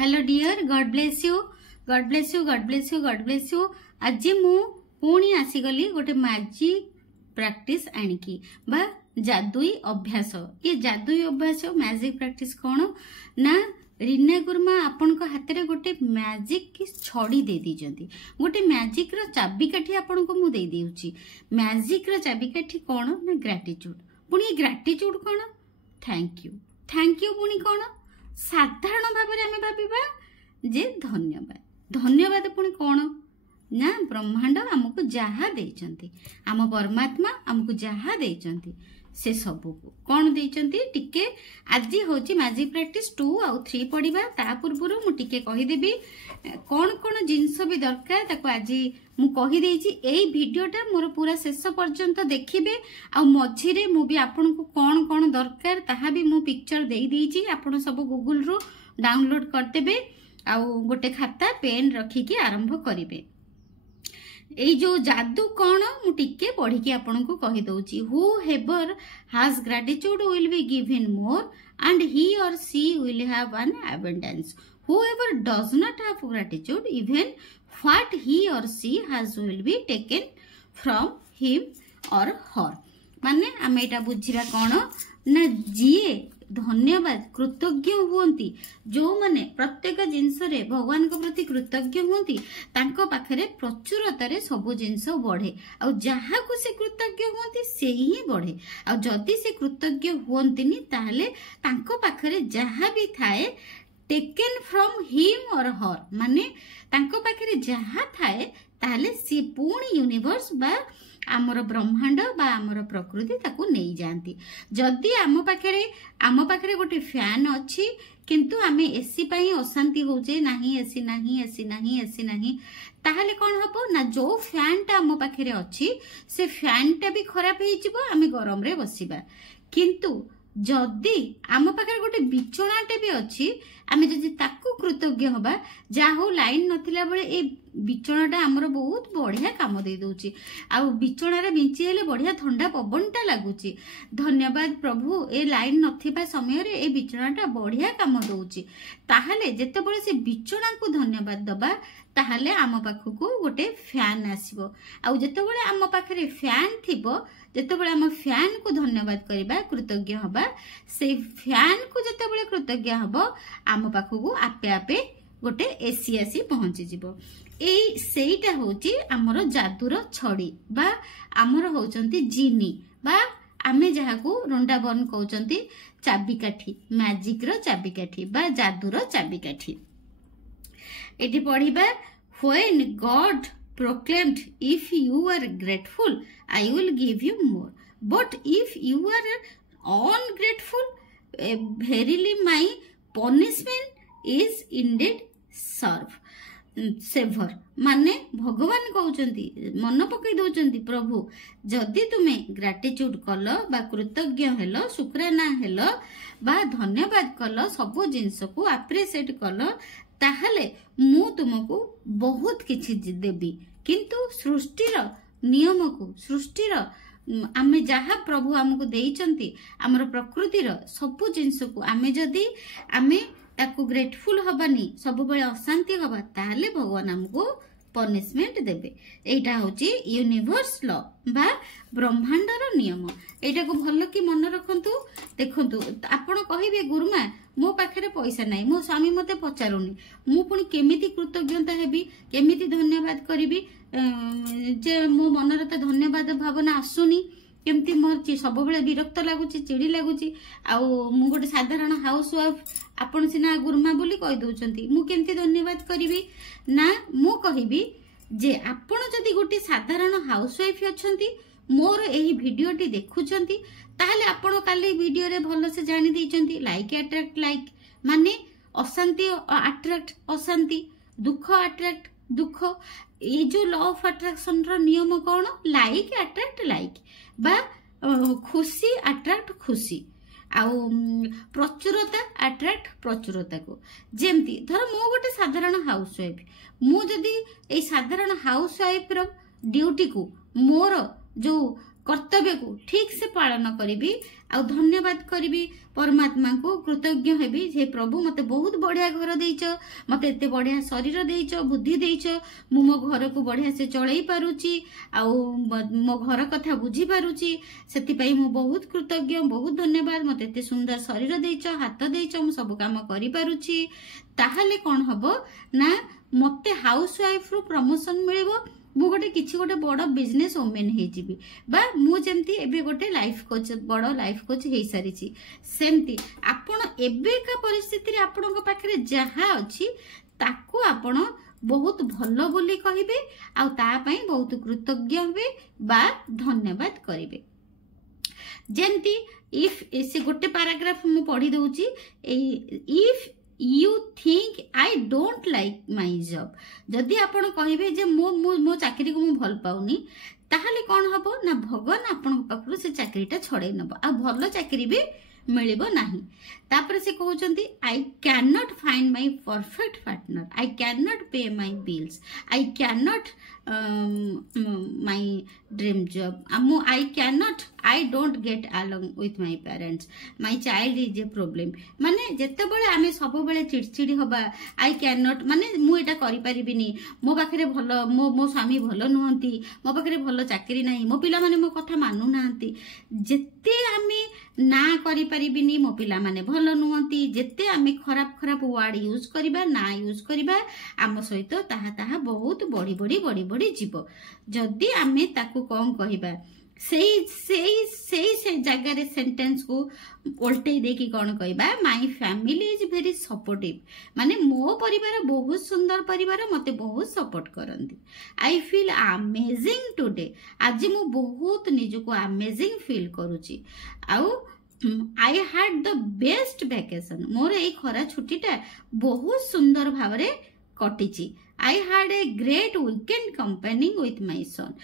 Hello dear, God bless you, God bless you, God bless you, God bless you. आज मु पुणी आसीगली गोटे magic practice आनिकी बा जादुई अभ्यास। ये जादुई अभ्यास मैजिक प्रैक्टिस कौन ना रीना गुरुमा आपण हाथ में गोटे मैजिक की छड़ी दे दीजंती। गोटे मैजिक रो चाबिकाठी आपण को मु दे देउची। मैजिक रो चाबिकाठी कौन ना ग्रैटिट्यूड। पुणी ग्रैटिट्यूड कौन थैंक यू। थैंक यू पुणी कौन साधारण भाव में आम भाविबा जे धन्यवाद। धन्यवाद पुणी कौन ना ब्रह्मांड आमको जहा देइचंती, आम परमात्मा आमको जहा देइचंती से सबको कौन देइचंती। टिके आज होची मैजिक प्रैक्टिस 2 और 3 पढ़िबा। ता पूर्व मु टिके कहि देबी कौन कौन जिनस भी दरकार ताको आज मु कहि देइची। एई वीडियोटा मोर पूरा शेष पर्यंत देखिबे आ मझिरे मु भी आपन को कौन कौन दरकार ताहा भी मु पिक्चर देई देइची। आपन सब गूगल रो डाउनलोड करतेबे आ गोटे खाता पेन रखिकी आरंभ करिवे। एई जो जादू कौन मु टिके पढ़ी के आपन को कहि दउची। Whoever has gratitude will be given more and he or she will have an abundance. Whoever does not have gratitude, even what he or she has will be taken from him or her। माने आमे एटा बुझिबा कोन ना जिए धन्यवाद कृतज्ञ हुंती, जो माने प्रत्येक जिंस रे भगवान को प्रति कृतज्ञ हुंती तांको पाखरे प्रचुरता रे सब जिंस बढ़े। आ जहा को से कृतज्ञ हुंती से ही बढ़े। आ जदी से कृतज्ञ हुंतीनी ताहले तांको पाखरे जहा भी थाए टेकन फ्रॉम हिम और हर, माने तांको पाखरे जहा थाए ताहले सी पूर्ण यूनिवर्स बा आमर ब्रह्मांड बा आमर प्रकृति ताको नहीं जानती। जदि आम पाखरे गोटे फैन अच्छी किंतु आमे एसी पाई अशांति होजे नाही, एसी नाही, एसी नाही, एसी नाही, ताहले कौन हबो ना जो फैन टा आम पाखरे अच्छी से फैन टा भी खराब हो जिवो, आमे गरम रे बसिबा। किंतु जदि आम पाखे गोटे बिछणाटे भी अच्छी आमे जदि ताकू कृतज्ञ हबा जा हो लाइन नथिला बेले ए बिछणाटा हमर बहुत बढ़िया काम दे दोची। आ बिछणा रे बिंची हेले बढ़िया ठंडा पवनटा लागुची। धन्यवाद प्रभु, ए लाइन नथिबा समय रे ए बिछणाटा बढ़िया काम दोची। ताहले जेते बेले से बिछणा को धन्यवाद दबा ताहले आम पाखकू गोटे फैन आसीबो। आ जेते बेले आम पाखरे फैन थिबो, जेते बेले आम फैन को धन्यवाद करबा कृतज्ञ हबा, से फैन को जेते बेले कृतज्ञ हबो आम पाखकू आपे आपे गोटे एसी आसी पहुंची जिवो। एई सेईटा होची हमर जादूर छड़ी बा हमर होचंती जिनी बा आमे जहाकू रुंडाबन कहउचंती चाबिकाठी, मैजिक रो चाबिकाठी बा जादूर चाबिकाठी। एठी पढ़िबा when God proclaimed if you are grateful I will give you more, but if you are ungrateful verily my punishment is indeed severe। माने भगवान कहउचंती मन पकई दउचंती प्रभु जदि तुमे ग्रैटिट्यूड कलो बा कृतज्ञ हेलो, शुक्राना हेलो बा धन्यवाद कलो, सब जिंस को अप्रिशिएट कलो ताहले मु तुमको बहुत किछि देबी। किंतु सृष्टिर नियम को सृष्टिर आमे जहा प्रभु हमको देइचंती हमर प्रकृतिर सब जिंस को आमे जदि आमे ताको ग्रेटफुल हबानी सब बेले अशांति हबा ताहले भगवान हमको पनिशमेंट देबे। एटा होची यूनिवर्स लॉ बा ब्रह्मांडर नियम। एटा को भल कि मन रखंतु। देखंतु आपण कहिबे गुरुमा मो पाखरे पैसा नाही, मो स्वामी मते पचारुनी, मु पुनी केमिति कृतज्ञता हेबी, केमिति धन्यवाद करिबी, जे मो मनरे त धन्यवाद भावना आसुनी, केमती मोर सब बेले विरक्त लागुची, चिड़ी लागुची। आ मु गोटे साधारण हाउस वाइफ, आपण सिना गुरुमा बोली कहि दउचंती, मु केमती धन्यवाद करिबी ना मु कहिबी जे आपण जदि गोटे साधारण हाउस वाइफ अछंती मोर एही वीडियोटी देखुचंती ताहले आपण काली वीडियो रे भलो से जानि देइचंती। लाइक अट्रैक्ट लाइक, माने अशांति अट्रैक्ट अशांति, दुख अट्रैक्ट दुख। ये जो लॉ ऑफ अट्रैक्शन रो नियम कौन लाइक अट्रैक्ट लाइक बा खुशी अट्रैक्ट खुशी, आउ प्रचुरता अट्रैक्ट प्रचुरता को। जेमती धर मो गोटे साधारण हाउस वाइफ, मु जदि ए साधारण हाउस वाइफ रो ड्यूटी को मोर जो कर्तव्य को ठीक से पालन करी आ धन्यवाद करी परमात्मा को कृतज्ञ हेबी जे प्रभु मते बहुत बढ़िया घर देइछ मते एते बढ़िया शरीर देइछ बुद्धि देइछ मु मो घर को बढ़िया से चलई पारुची आ मो घर कथा बुझी पारुची सेति पई मु बहुत कृतज्ञ बहुत धन्यवाद मते एते सुंदर शरीर देइछ हाथ देइछ मु सब काम करि पारुची ताहाले कोन हबो ना मते हाउस वाइफ रो प्रमोशन मिलिबो मु गोटे किछि गोटे बड़ बिजनेस वुमेन हे जिबी बा मु जेमती एबे गोटे लाइफ कोच बड़ लाइफ कोच हे सारिछि सेमती आपण एबे का परिस्थिति रे आपण को पाखरे जहा अछि ताको आपण बहुत भलो बोली कहिबे आ ता पई बहुत कृतज्ञ हेबे बा धन्यवाद करिवे जेमती इफ से गोटे पैराग्राफ मु पढी दउची if you think I don't like my job जदि आपण कहिबे जे मो चाकरी को मु भल पाउनी ताहाले कोन हबो ना भगवान आपण पाखरु से चाकरीटा छड़े नबो आ भलो चाकरी भी मिलिबो नाही तापर से कहउचंती I can not find my perfect partner I can not pay my bills I can not my dream job I can not I don't get along with my parents my child is a problem माने जत्ते बेले आमे सब बेले चिड़चिड़ी होबा आई can not माने मु एटा करि परिबिनी मो पाखरे भलो मो स्वामी भलो नहंती मो पाखरे भलो चाकरी नाही मो पिला माने मो कथा मानु नाहंती जत्ते आमे ना करि परिबिनी मो पिला माने भलो नहंती जत्ते आमे खराब खराब वर्ड यूज करिबा ना यूज करिबा आम सहित ताहा ताहा बहुत बड़ी बड़ी बड़ी बड़ी जीव जदि आमे ताकू कोन कहिबा से जगह रे सेंटेंस को उल्टे दे की कौन कहबा my family is very supportive माने मो परिवार बहुत सुंदर परिवार मते बहुत सपोर्ट करंती आई फील अमेजिंग टुडे आज मु बहुत निज को अमेजिंग फील करूची आउ I had the best vacation मोर ए खरा छुट्टीटा बहुत सुंदर भावरे कटिची I had a great weekend companying with my son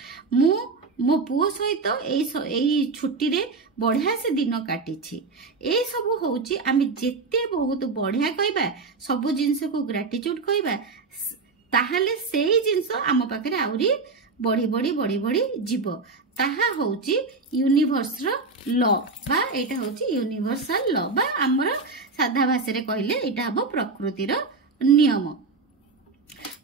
मो पुओ सहित एई छुट्टी रे बढ़िया से दिन काटिछि ए सब होउची आमे जेते बहुत बढ़िया कहबा सब जिंस को ग्रेटिट्यूड कहबा ताहाले सेही जिंस आम पाखरे आउरी बड़ी बड़ी बड़ी बड़ी जीव ताहा होउची यूनिवर्स रो लॉ बा एटा होउची यूनिवर्सल लॉ बा हमर साधा भाषा रे कहले एटा हबो प्रकृति रो नियम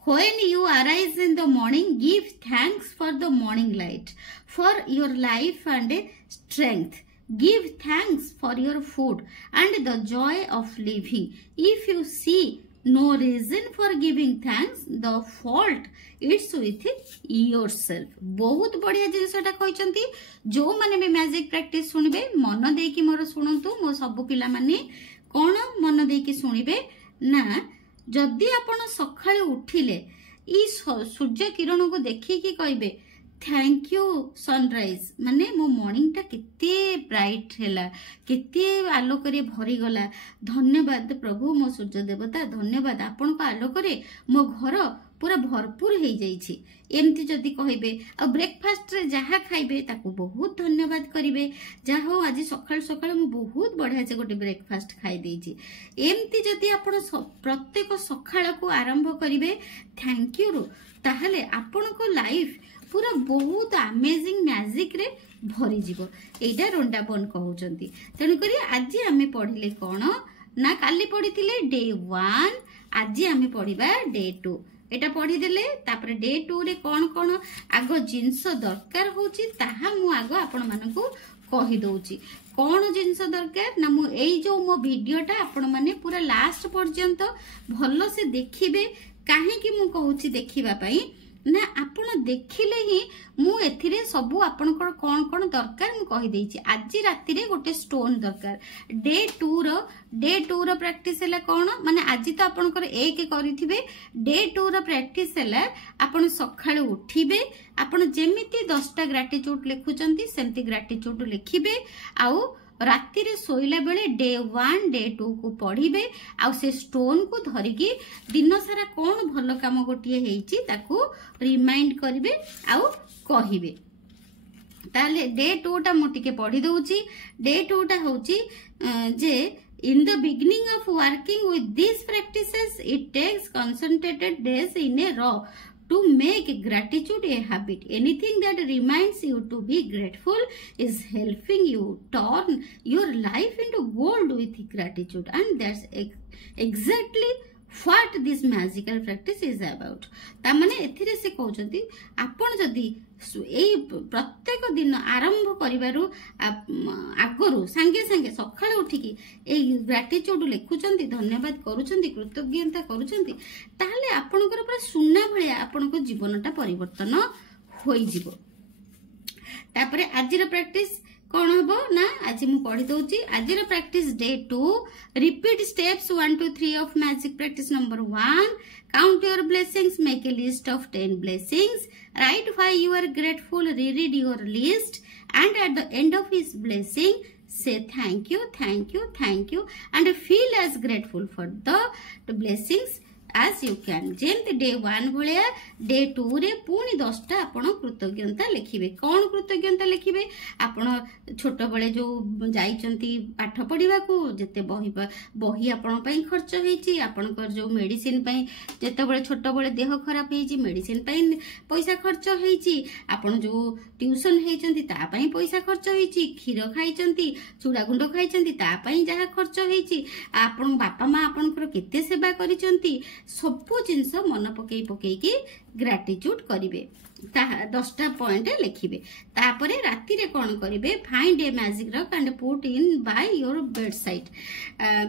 When you arise in the morning, give thanks for the morning light, for your life and strength. Give thanks for your food and the joy of living. If you see no reason for giving thanks, the fault it's with yourself. बहुत बढ़िया जिनसटा कहचंती जो माने भी magic practice सुनिबे मन देकी मोर सुनंतु मो सब पिला माने कोन मन देकी सुनिबे ना जदि आपण सकाळे उठिले ई सूर्य किरण को देखिकी कहबे थैंक यू सनराइज माने मो मॉर्निंग टा केते ब्राइट हैला केते आलोक रे भरी गला धन्यवाद प्रभु मो सूर्य देवता धन्यवाद आपण को आलोक रे मो घर पूरा भरपूर हो जाइछि एमती जदि कहबे आ ब्रेकफास्ट रे जहा खाइबे ताको बहुत धन्यवाद करिवे जहा हो आज सकाळ सकाळ मु बहुत बढ़िया से गोटे ब्रेकफास्ट खाइ देछि एमती जदि आपण प्रत्येक सकाळ को आरंभ करिवे थैंक यू रो ताहाले आपण को लाइफ पूरा बहुत अमेजिंग मैजिक रे भरी जीवो एटा रोंडा बन कहउचंती तेनु करी आज आमे पढिले कोन ना काली पढितिले डे 1 आज आमे पढिबा डे 2 एटा पढ़ी देले तापर डे 2 रे कोन कोन आगो जिंस दरकार होची ताहा मु आगो आपण मानकू कहि दउची कोन जिंस दरकार ना मु एई जो मो वीडियोटा आपण माने पूरा लास्ट पर्यंत भलो से देखिबे काहे कि मु कहूची देखिबा पई ना आपण देखिले ही मु एथिरे सब आपण कोन कोन दरकार मु कहि देछि आज राति रे गोटे स्टोन दरकार डे 2 रो प्रैक्टिस हैला कोन माने आज तो आपण कर एक करिथिबे डे 2 रो प्रैक्टिस हैला आपण सखाळे उठिबे आपण जेमिति 10टा ग्रेटिट्यूड लिखुचंती सेमति ग्रेटिट्यूड लिखिबे आउ राति रे सोइला बेले डे 1 डे 2 को पढ़िबे आउ से स्टोन को धरिकी दिन सारा कोन भलो काम गोटिए हेइची ताकू रिमाइंड करिवे आउ कहिबे ताले डे 2 टा मु टिके पढ़ी दउची डे 2 टा होची जे in the beginning of working with these practices it takes concentrated days in a row to make gratitude a habit. Anything that reminds you to be grateful is helping you turn your life into gold with gratitude, and that's exactly what this magical practice is about. तामने एथिरे से कहउछंती आपण जदी एई प्रत्येक दिन आरंभ करिवारु आगरु संगे संगे सकाळे उठिकी एई gratitude लेखुचंती, धन्यवाद करूचंती, कृतज्ञता करूचंती, ताहले आपणकर पूरा सुन्ना भलिया आपणको जीवनटा परिवर्तन होई जिवो। तापरे आजिर प्रैक्टिस कौन हम ना आज मु पढ़ी दउची। आजिर practice day 2, repeat steps 1 to 3 of magic practice number 1। Count your blessings, make a list of 10 blessings, write why you are grateful, read your list, and at the end of his blessing say thank you, thank you, thank you, and feel as grateful for the blessings as you can। जेमती day 1 भलिया day 2 रे पुणी 10टा आपण कृतज्ञता लिखिबे। कौन कृतज्ञता लिखिबे? आपण छोट बळे जो जाइचंती पाठ पढिबा को, जेते बही आपण पई खर्च हेची, आपणकर जो मेडिसिन पई जेते बळे छोट बळे देह खराब हेची मेडिसिन पई पैसा खर्च हेची, आपण जो ट्यूशन हेचंती ता पई पैसा खर्च हेची, खीर खाइचंती, चूड़ा गुंड खाइचंती ता पई जहा खर्च हेची, आपण बापा मां आपणकर केते सेवा करिचंती, सबु जिनस मन पकई पकई की ग्रैटिट्यूड करिवे। 10टा पॉइंट लिखिबे। तापरे राति रे कोन करिवे? Find a magic rock and put in by your bed side.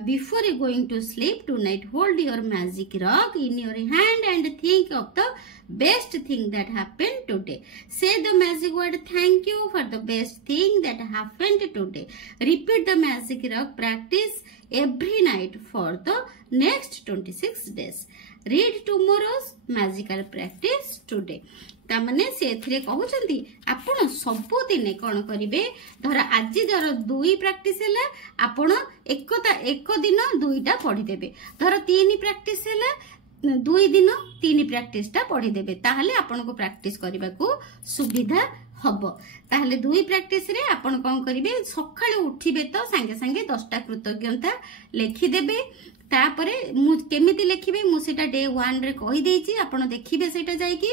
Before going to sleep tonight, hold your magic rock in your hand and think of the best thing that happened today. Say the magic word thank you for the best thing that happened today. Repeat the magic rock practice every night for the next 26 days. Read tomorrow's magical practice today. तामने से एथिरे कहउचंती आपण सब दिन कोन करिवे? धर आज जर 2 practice हैला, आपण एक दिन 2टा पढी देबे। धर 3 प्रैक्टिस हैला, 2 दिन 3 प्रैक्टिस टा पढ़ी देबे, ताहले आपन को प्रैक्टिस करबा को सुविधा हबो। ताहले 2 प्रैक्टिस रे आपन कोन करिवे? सकाळे उठिबे तो संगे संगे 10टा कृतज्ञता लिखि देबे। तापरे मु केमिति लिखिबे मु सेटा डे 1 रे कहि देछि, आपन देखिबे सेटा जाई कि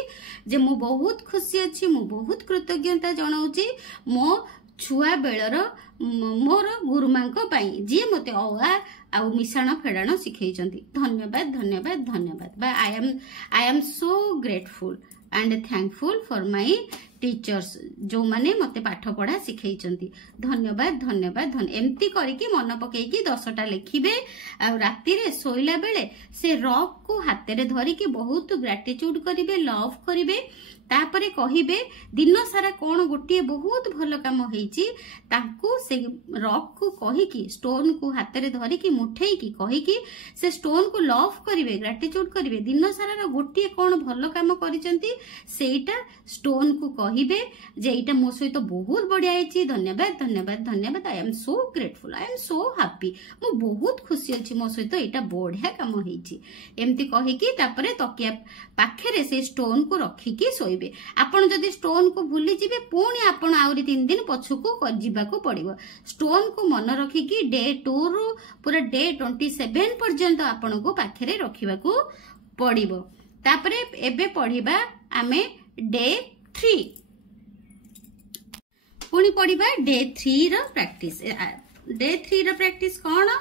जे मु बहुत खुशी अछि, मु बहुत कृतज्ञता जणाउछि मो छुआ बेलर मोर गुरुमांको पाई जी मते आ मिश्रण फेड़ाण शिखैचंती। धन्यवाद धन्यवाद धन्यवाद। आई am so grateful and thankful for my teachers जो माने मते पाठ पढ़ा शिखैचंती। धन्यवाद धन्यवाद एमती करके मन पकेकी 10टा लिखिबे। आ राति रे सोइला बेले से रॉक को हाथ रे धरी के बहुत ग्रैटिट्यूड करिवे, लव करिवे। तापरे कहिबे दिन सारा कौन गोटे बहुत भल काम होईची, तांकू से रॉक को कही की स्टोन को हाथ रे धरी की मुठेई की कही की से स्टोन को लव करिवे, ग्रैटिट्यूड करिवे। दिन सारा गोटे कौन भल काम करिसंती सेटा स्टोन को कहिबे जे एटा मो सहित बहुत बढ़िया आइची, धन्यवाद धन्यवाद धन्यवाद, आई am so grateful, I am so happy, मो बहुत खुशी अछि, मो सहित एटा बढ़िया काम होईची। एमती कही की तापरे तकिया पाखरे से स्टोन को रखी की सोई। आपण जदि स्टोन को भूली जिबे पुणी आपण आउरी 3 दिन पछकू जिबाकू पड़िबो। स्टोन को मन रखी की डे 2 रु पूरा डे 27 पर्यंत आपण को पाखरे रखिबाकू पड़िबो। तापरे एबे पढ़िबा आमे डे 3, पुणी पढ़िबा डे 3 रो प्रैक्टिस। डे 3 रो प्रैक्टिस कोन?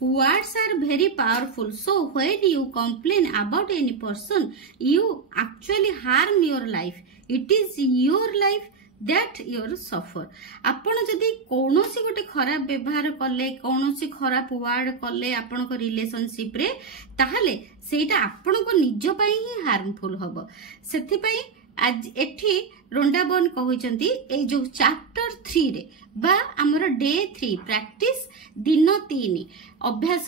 Words are very powerful, so when you complain about any person, you actually harm your life. It is your life that you suffer. आपण जदि कोनोसी गोटे खराब व्यवहार कले, कोनोसी खराब वर्ड कले आपण को रिलेशनशिप रे, ताहले सेटा आपण को निज पई ही हार्मफुल हबो। सेथि पई आज एठी रोंडाबन कहउचंती ए जो चैप्टर 3 रे बा हमर डे 3 प्रैक्टिस दिन 3 अभ्यास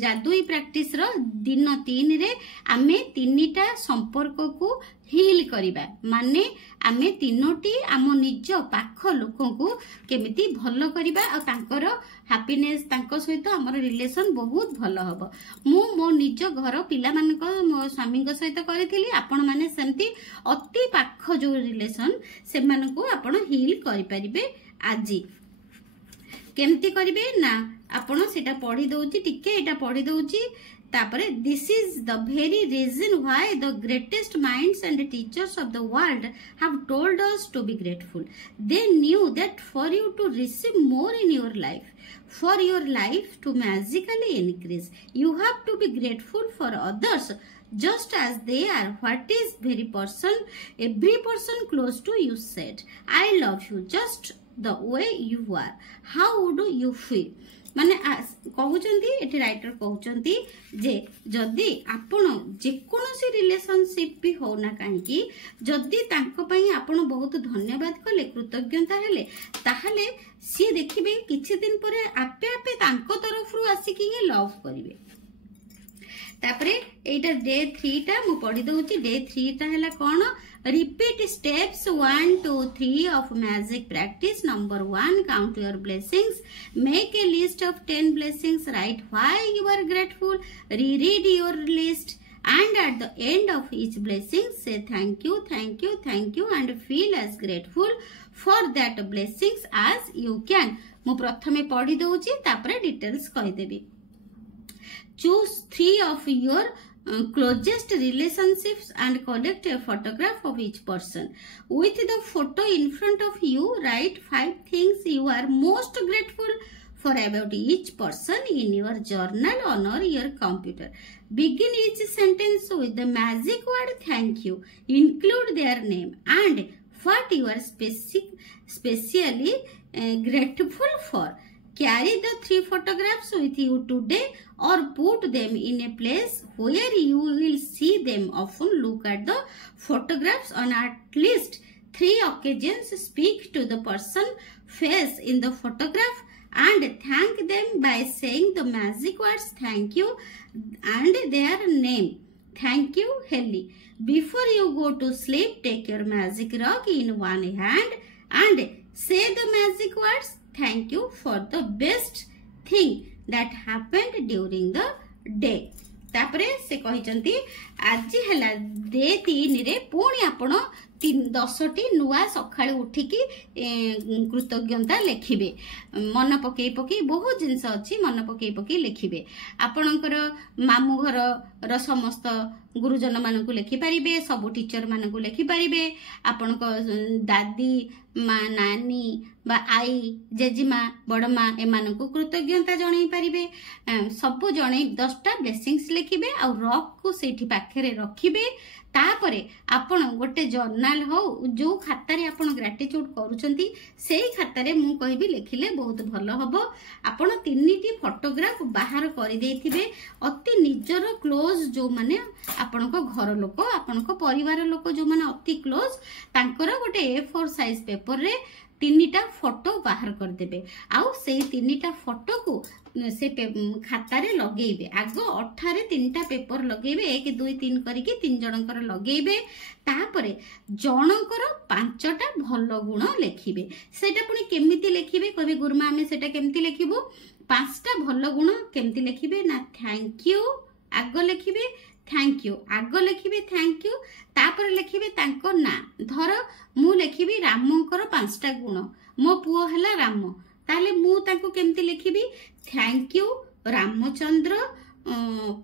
जादुई प्रैक्टिस रो दिन 3 रे आमे 3टा संपर्क को हील करिबा। माने आमे 3टी आम निज पाख लोकन को केमिति भलो करिबा आ तांकर हैप्पीनेस तांको सहित हमर रिलेशन बहुत भलो हबो। मु मो निज घर पिला मानक मो स्वामी को सहित करिथिली, आपण माने सेमती अति पाख जो रिलेशन से मानन को आपण हील करि परिबे। आजी केमती करिवे ना आपण सेटा पढ़ी दउची, टिके एटा पढ़ी दउची तापरे this is the very reason why the greatest minds and teachers of the world have told us to be grateful. They knew that for you to receive more in your life, for your life to magically increase, you have to be grateful for others just as they are. What is every person close to you said, I love you just the way you are. How would you feel? माने कहउचंती एठी writer कहउचंती जे जदी आपण जेकोनोसी relationship भी होना काहेकि जदी तांको पई आपण बहुत धन्यवाद कले कृतज्ञता हेले ताहले सी देखिबे किछि दिन परे आपे आपे तांको तरफरु आसिकी ही लव करिवे. तापरे एटा डे 3 टा मु पढी दउची. डे 3 टा हैला कोन repeat steps 1 2 3 of magic practice. Number 1, count your blessings, make a list of 10 blessings, write why you are grateful, reread your list, and at the end of each blessing say thank you, thank you, thank you, and feel as grateful for that blessings as you can. मु प्रथमे पढ़ी दउची तापरे details कहि देबी. Choose 3 of your closest relationships and collect a photograph of each person. With the photo in front of you, write 5 things you are most grateful for about each person in your journal on or your computer. Begin each sentence with the magic word thank you. Include their name and what you are specially grateful for. Carry the 3 photographs with you today or put them in a place where you will see them often. Look at the photographs on at least 3 occasions. Speak to the person face in the photograph and thank them by saying the magic words thank you and their name. Thank you, Helly. Before you go to sleep, take your magic rock in one hand and say the magic words thank you for the best thing that happened during the day. तापरे से कहिचंती आज हैला day 3 रे पुणी आपण 10टी नुआ सकाळी उठिकी कृतज्ञता लेखिबे. मन पकई पकई बहुत जिंस अछि मन पकई पकई लेखिबे. आपणकर मामू घर र समस्त गुरुजन मानकु लेखि परिबे, सब टीचर मानकु लेखि परिबे, आपणक दादी मा नानी बा आई जेजीमा बड़मा एमानकु कृतज्ञता जणै परिबे. सब जणै 10टा ब्लेसिंग्स लेखिबे आ रॉक को सेठी पाखरे रखिबे. तापरे आपण गोटे जर्नल हो जो खातारे आपण ग्रेटिट्यूड करूचंती सेही खातारे मु कहबी लेखिले बहुत भलो हबो. आपण 3टी फोटोग्राफ बाहर करि देथिबे. अति निजर क्लोज जो माने आपनको घर लोक आपनको परिवार लोक जो माने अति क्लोज तांकर गोटे A4 साइज पेपर रे 3टा फोटो बाहर कर देबे. आउ से 3टा फोटो को से खातारे लगेबे. आगो अठारे 3टा पेपर लगेबे 1 2 3 करिके 3 जनकर लगेबे. तापरे जनकर 5टा भलो गुण लेखिबे. सेटा पुनी केमिति लेखिबे कहबे गुरुमा हमें सेटा केमिति लेखिबो. 5टा भलो गुण केमिति लेखिबे ना थैंक यू आगो लेखिबे. थैंक यू आगो लेखिबे थैंक यू. तापर लेखिबे तांको ना. धर मु लेखिबी रामंकर 5टा गुण. मो पुओ हला राम ताले मु तांको केमिति लेखिबी thank you Ramchandra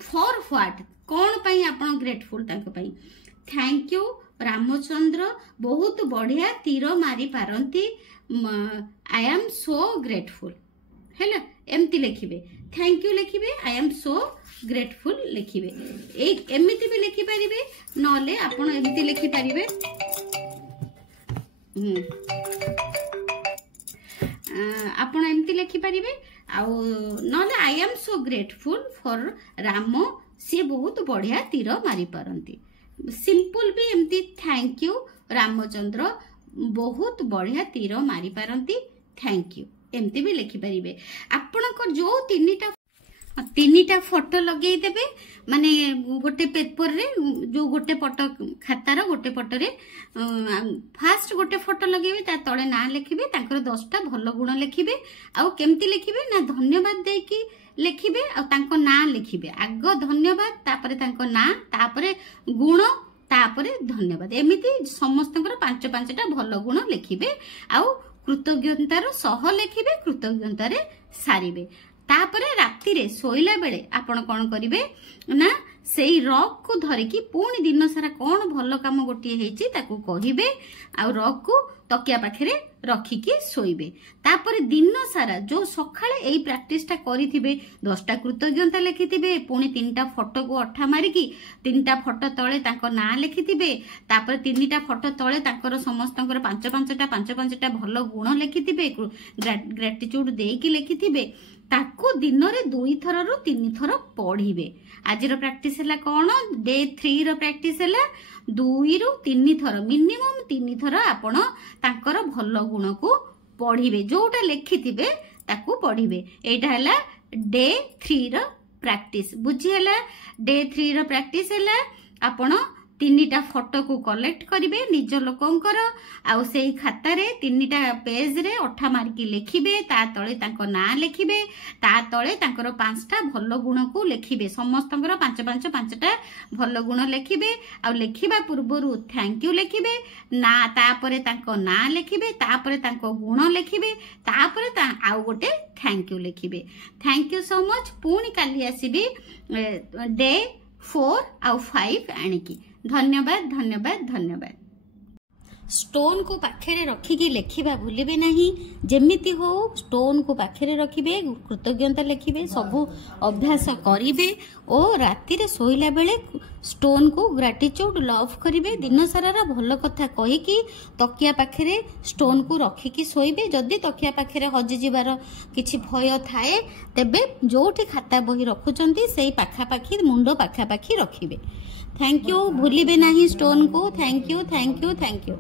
for what कोन पई आपण ग्रेटफुल तांको पई. थैंक यू रामचंद्र बहुत बढ़िया तीर मारी पारंती. आई एम सो ग्रेटफुल हैला एमती लेखिबे. थैंक यू लेखिबे आई एम सो ग्रेटफुल लेखिबे. एक एमिति भी लेखि परिबे नले आपण एमिति लेखि परिबे. आपण एमिति लेखि परिबे आउ नले I am so grateful for Ram से बहुत बढ़िया तीर मारी पारंती. सिंपल भी एमती थैंक यू रामचंद्र बहुत बढ़िया तीर मारी पारंती. थैंक यू एमती भी लेखि परिबे. आपणकर जो 3टा फोटो लगे देबे माने गोटे पेपर रे जो गोटे पट खातार गोटे पट रे फास्ट गोटे फोटो लगेबे ता तळे ना लेखिबे. तांकर 10टा भलो गुण लेखिबे. आउ केमती लेखिबे ना धन्यवाद देकी लेखिबे आ तांको ना लेखिबे. आगो धन्यवाद तापरे तांको ना तापरे गुण तापरे धन्यवाद एमिति समस्तकर 5-5टा भलो गुण लेखिबे. आउ कृतज्ञतार सह लेखिबे कृतज्ञतारे सारिबे. तापरे राति रे सोइला बेले आपण कोन करिवे ना सेई रॉक को धरिकी पुणी दिन सारा कौन भल काम गोटे हेची ताकू कहिबे आ रॉक को तकिया पाखरे रखिकी शोइबे। तापर दिन सारा जो सकाळे एई प्रैक्टिसटा करिथिबे 10टा कृतज्ञता लिखिथिबे पुणी 3टा फोटो को अठा मारिकी 3टा फोटो तळे तांको ना लिखिथिबे तापर 3टा फोटो तळे तांकर समस्तंकर 5-5टा भल गुण लिखिथिबे ग्रेटिट्यूड देकी लिखिथिबे ताकू दिन रे 2 थररु 3 थर पढिबे। आजिर प्रैक्टिस हला कोन डे 3 रो प्रैक्टिस हला 2 रु 3 थर मिनिमम 3 थर आपण तांकर भल गुण को पढ़िबे जोटा लिखिथिबे ताकू पढ़िबे। एटा हला डे 3 रो प्रैक्टिस बुझी हला। डे 3 रो प्रैक्टिस हला आपण 3टा फोटो को कलेक्ट करिवे निज लोकंकर आउ सेई खाता रे 3टा पेज रे अठा मारकी लिखिबे ता तळे तांको ना लिखिबे ता तळे तांकर 5टा भल गुण को लिखिबे समस्तंकर 5-5टा भल गुण लिखिबे आउ लिखिबा पूर्वरु थैंक यू लिखिबे ना तापरे तांको ना लिखिबे तापरे तांको गुण लिखिबे तापरे आउ गोटे थैंक यू लिखिबे। Thank you so much. पुणी काली आसीबी डे 4 आउ 5 आनिकी। धन्यवाद धन्यवाद धन्यवाद। स्टोन को पाखरे रखिकी लेखिबा भूलिबे नहीं जेमिति हो स्टोन को पाखरे रखिबे कृतज्ञता लिखिबे सबु अभ्यास करिवे ओ राति रे सोइला बेले स्टोन को ग्रेटिट्यूड लव करिवे दिन सारा भल कथा कहि कि तकिया पाखरे स्टोन को रखिकी सोइबे। जदि तकिया पाखरे हजि जिबार किछि भय थाए तेबे जोठी खाता बही रखुचंती सेई पाखा पाखी मुंडो पाखा पाखी रखिबे। थैंक यू भूलिबे नहीं स्टोन को। Thank you thank you thank you.